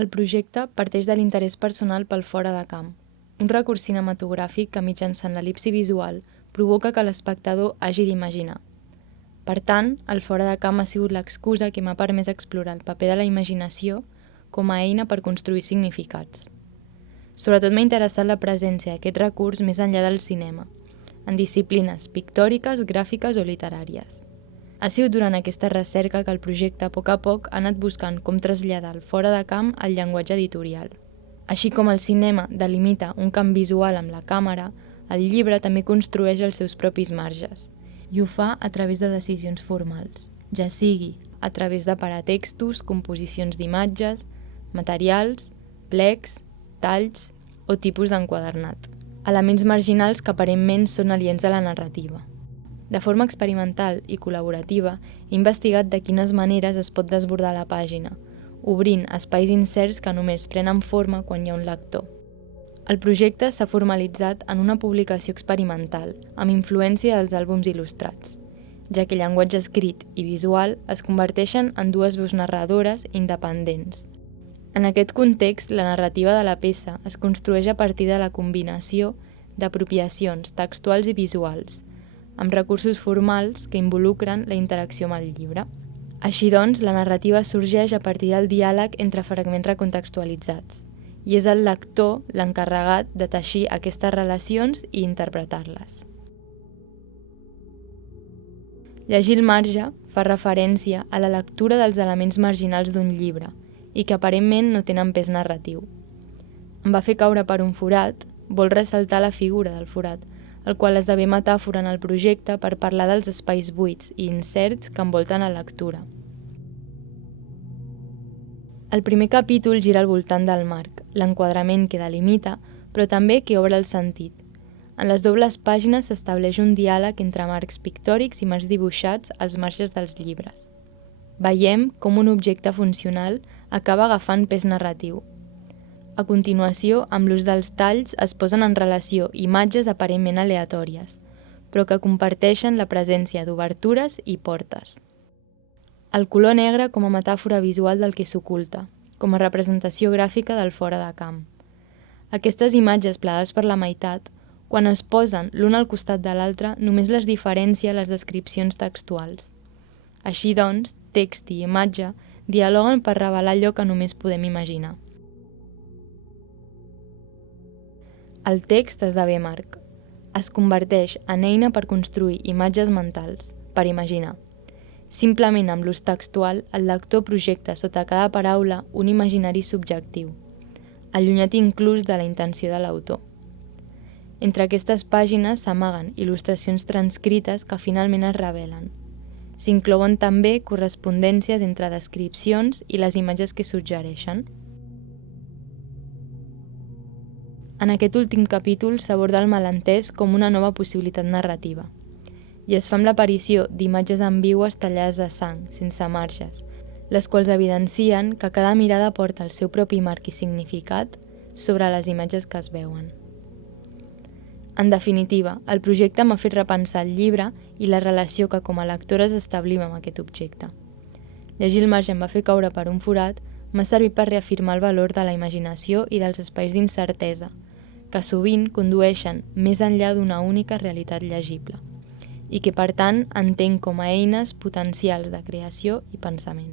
El projecte parteix de l'interès personal pel fora de camp, un recurs cinematogràfic que mitjançant l'el·lipsi visual provoca que l'espectador hagi d'imaginar. Per tant, el fora de camp ha sigut l'excusa que m'ha permès explorar el paper de la imaginació com a eina per construir significats. Sobretot m'ha interessat la presència d'aquest recurs més enllà del cinema, en disciplines pictòriques, gràfiques o literàries. Ha sigut durant aquesta recerca que el projecte a poc ha anat buscant com traslladar el fora de camp al llenguatge editorial. Així com el cinema delimita un camp visual amb la càmera, el llibre també construeix els seus propis marges, i ho fa a través de decisions formals, ja sigui a través de paratextos, composicions d'imatges, materials, plecs, talls o tipus d'enquadernat. Elements marginals que aparentment són aliens a la narrativa. De forma experimental i col·laborativa, he investigat de quines maneres es pot desbordar la pàgina, obrint espais incerts que només prenen forma quan hi ha un lector. El projecte s'ha formalitzat en una publicació experimental, amb influència dels àlbums il·lustrats, ja que el llenguatge escrit i visual es converteixen en dues veus narradores independents. En aquest context, la narrativa de la peça es construeix a partir de la combinació d'apropiacions textuals i visuals, amb recursos formals que involucren la interacció amb el llibre. Així doncs, la narrativa sorgeix a partir del diàleg entre fragments recontextualitzats, i és el lector l'encarregat de teixir aquestes relacions i interpretar-les. Llegir el marge fa referència a la lectura dels elements marginals d'un llibre i que aparentment no tenen pes narratiu. Em va fer caure per un forat, vol ressaltar la figura del forat, el qual esdevé metàfora en el projecte per parlar dels espais buits i incerts que envolten la lectura. El primer capítol gira al voltant del marc, l'enquadrament que delimita, però també que obre el sentit. En les dobles pàgines s'estableix un diàleg entre marcs pictòrics i marcs dibuixats als marges dels llibres. Veiem com un objecte funcional acaba agafant pes narratiu. A continuació, amb l'ús dels talls, es posen en relació imatges aparentment aleatòries, però que comparteixen la presència d'obertures i portes. El color negre com a metàfora visual del que s'oculta, com a representació gràfica del fora de camp. Aquestes imatges plegades per la meitat, quan es posen l'un al costat de l'altre, només les diferencia les descripcions textuals. Així doncs, text i imatge dialoguen per revelar allò que només podem imaginar. El text esdevé marc. Es converteix en eina per construir imatges mentals, per imaginar. Simplement amb l'ús textual, el lector projecta sota cada paraula un imaginari subjectiu, allunyat inclús de la intenció de l'autor. Entre aquestes pàgines s'amaguen il·lustracions transcrites que finalment es revelen. S'inclouen també correspondències entre descripcions i les imatges que suggereixen. En aquest últim capítol s'aborda el malentès com una nova possibilitat narrativa, i es fa amb l'aparició d'imatges ambigües tallades de sang, sense marges, les quals evidencien que cada mirada porta el seu propi marc i significat sobre les imatges que es veuen. En definitiva, el projecte m'ha fet repensar el llibre i la relació que com a lectores establim amb aquest objecte. Llegir el marge em va fer caure per un forat, m'ha servit per reafirmar el valor de la imaginació i dels espais d'incertesa, que sovint condueixen més enllà d'una única realitat llegible, i que per tant entenc com a eines potencials de creació i pensament.